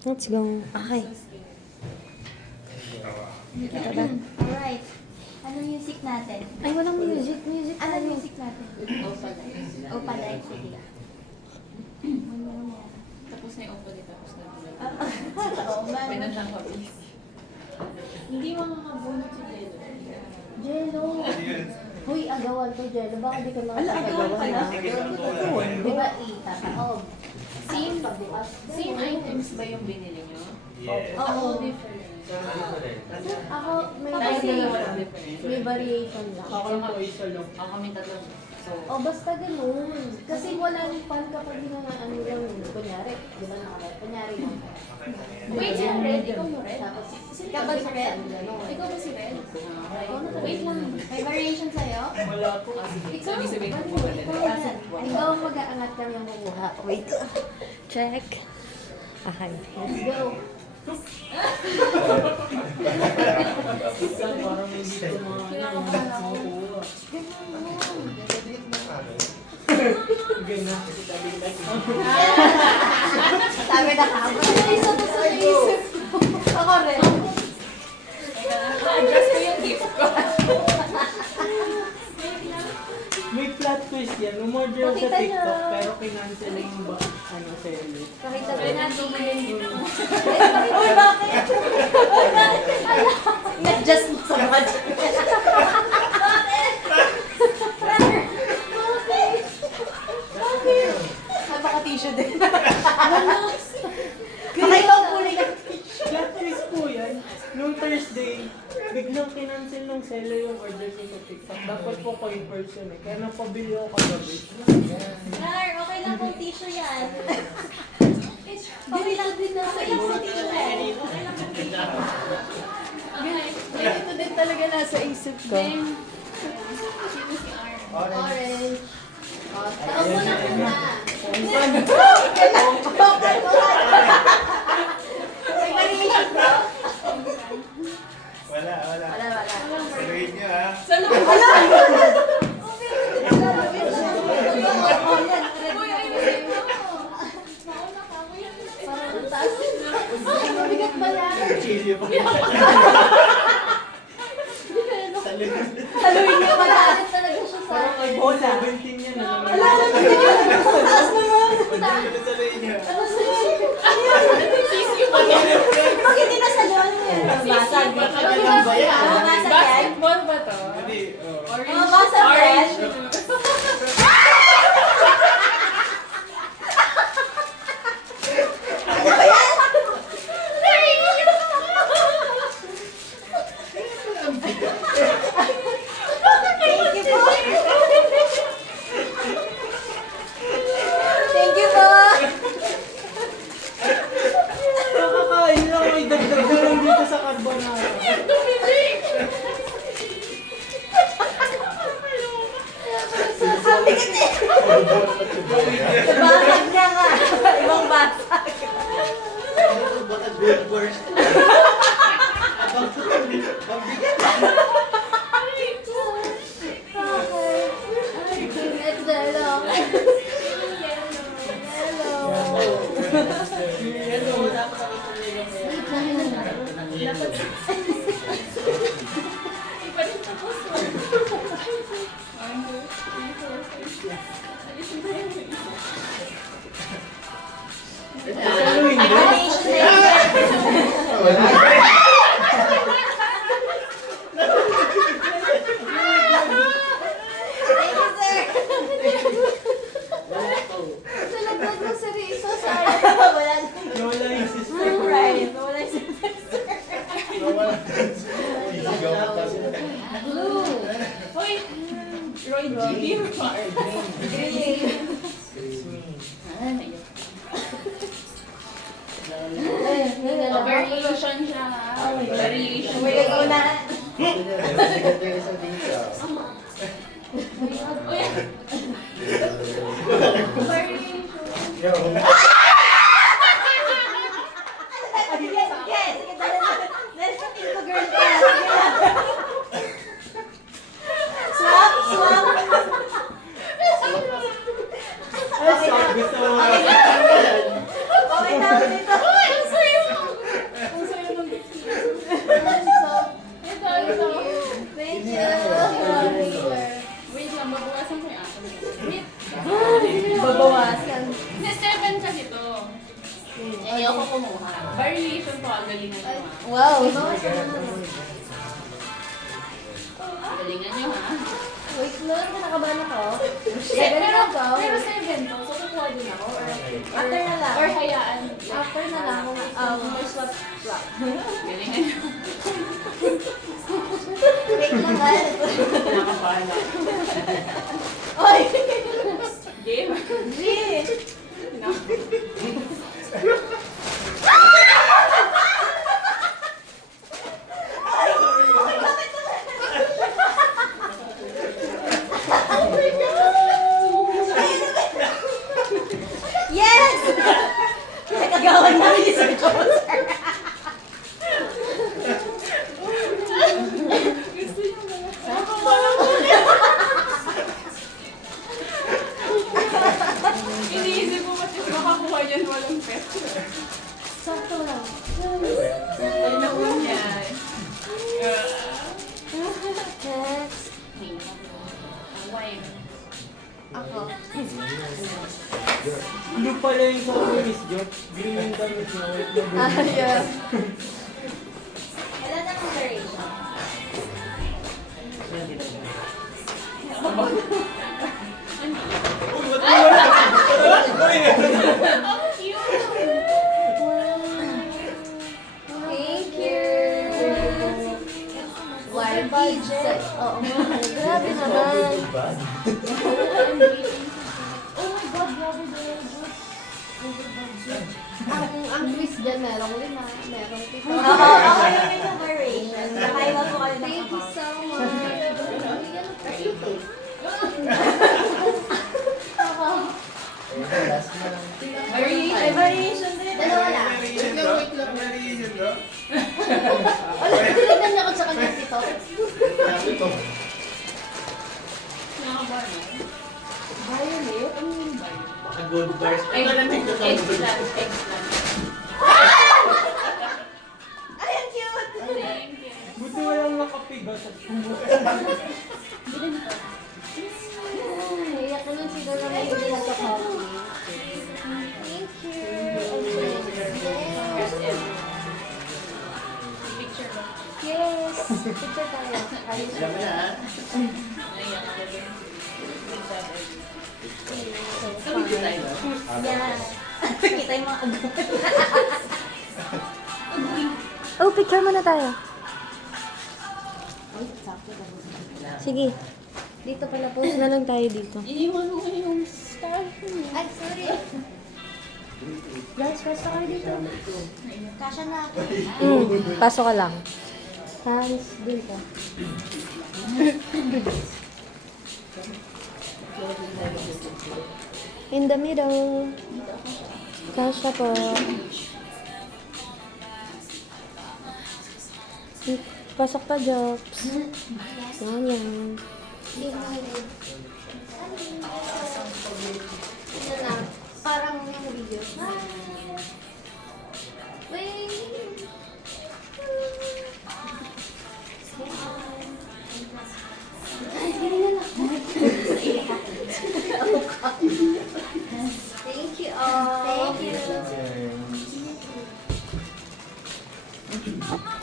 Let's go. Okay. Kita ba? Alright. Ano music natin? Ay, walang music. Music Ano tayo. music natin? Opa Light. Sige. Tapos na yung opo dito. Tapos na yung Oo nga. may nandang kapis. Hindi makakabunot si Jello. Jello. Huy, agawan ko, Jello. Baka di ka agawan pala. Di ba, itataob? Same items ba yung binili nyo? Oo. Ako, may variation. May variation lang. Ako lang ako isa lang. Ako kami tatlo. So, O basta ganun. Kasi walang fun kapag ano lang, kunyari, di ba nakalala? Kunyari lang. wait, si Red? Ikaw mo Red? Tapos, ikaw ba si Red? Ikaw ba si Red? Wait lang. May variation sa'yo? Wala po. Ikaw, Sabi sabihin ko ikaw, po ulit. ikaw ang mag-aangat kami ang kumuha. Wait. Check. Okay. Let's go. Kinakabahan ako. Sabi na ka. Isa to sa isip ko. Ako rin. Adjust ko yung gift ko. May plot twist yan. Umorder ako sa Pakita TikTok niyo. pero kinancel yung seller. Pakita ko natin. Uy, bakit? Nag-adjust mo sa budget. Bakit? Napaka-tissue din. Baka ikaw kulay ng Plot twist po yan. Nung Thursday, biglang kinancel ng seller yung order ko sa TikTok. Dapat po ko in person eh. Kaya napabili ako kagabi. Nar, okay lang kung tissue yan. Okay lang din na sa isip ko. Okay lang kung tissue. Ganito din talaga nasa isip ko. Sino si Aaron? Orange. Taon mo na muna. May variation ba? Wala. Wala. Saluhin niyo ha. Saan ako? Parang taas. Mabigat ba yan? Chili pa. Haluin niya pala. Talaga siya sa akin. Oh, 17 yan. Wala naman din yun. Taas naman. Saluhin niyo. Tapos na yun. Sisyo pa yan. Pag hindi na sa doon yun. Basag. Matagal ba yan? Basag yan. Basketball ba to? Hindi. Oh, basag yan. Thank you po. Thank you po. Nakakain lang. May dagdag na lang dito sa carbonara. Ang bigat eh. Basag na nga. Ibang basag. Okay. Let's hello. Iba rin tapos. 1, 2, 3, 4, 5, 6. Alisin ba yung isa? Saluhin mo. Variation din. Thank you, sir. Sa laglag mo si Rizzo, sayang. Wala na. Lola yung sister. Right. Wala yung sister. Blue. Hoy! Roy G. Green. Ah, naiyak. Ayun, yun na lang. Variation siya ha. Variation. May nag-una. Uy! Variation. Sige, sige. Sige, dala na. Let's put into girl ka. Sige lang. Swap, swap. Ay, sabi sa mga... Okay na dito. Ang sayo Ayoko kumuha. Variation po, ang galingan nyo ha. Wow. Galingan nyo ha. Wait lang, kinakabahan ako. Pero 7 to, so kukuha din ako. Or After na lang. Or hayaan. After na lang, may swap. Galingan nyo. Wait lang, Nakakabahan ako. Oy! Game. G! Yes! Nagagawan namin ni Sir Joser. Iniisip mo pati makakuha yan walang pet. Sakto lang. Ay, naku yan. Next. Ang wine. Ako. Blue pala yung sa Miss Jo. Green yung damit niya. White na blue. Ah, yeah. Kailan na ang duration? Uy, ba't wala? Ang cute! Thank you! Wire budget. Oo nga. Grabe naman. Oh my God, grabe din. Ang quiz dyan, merong 5, merong 7. Oo, okay yung numeration. Nakaiba po kayo ng Thank you so much. May variation din. Dalawa lang. Variation daw? Variation daw? Tinignan niya ko sa kanya ito. Sabi ko. Nakakabahan mo. Violet? Ano yung Baka gold bars. Ay, malamig na Eggplant. Ay, ang cute! Thank you. Buti walang nakapigas at pumuha. Ay, ako nung sila na may hindi na coffee. Thank you. First ever. Picture ba? Yes. Picture tayo. Ayos. Alam mo na, ha? Naiyak ako din. Good job, Eddie. So tayo. Yeah. Kita yung mga agad. Oh, picture muna tayo. Ay, sakto ka. Sige. Dito pala, post na lang tayo dito. Iniwan mo yung star. Ay, sorry. Guys, pwesto kayo dito. Kasha na ako. Pasok ka lang. Hans, dito. In the middle. Kasha po. Pasok pa, Jobs. Yan, yan. Hindi mo nilid. Ito na. Parang yung video. Wait. Thank you all. Thank you.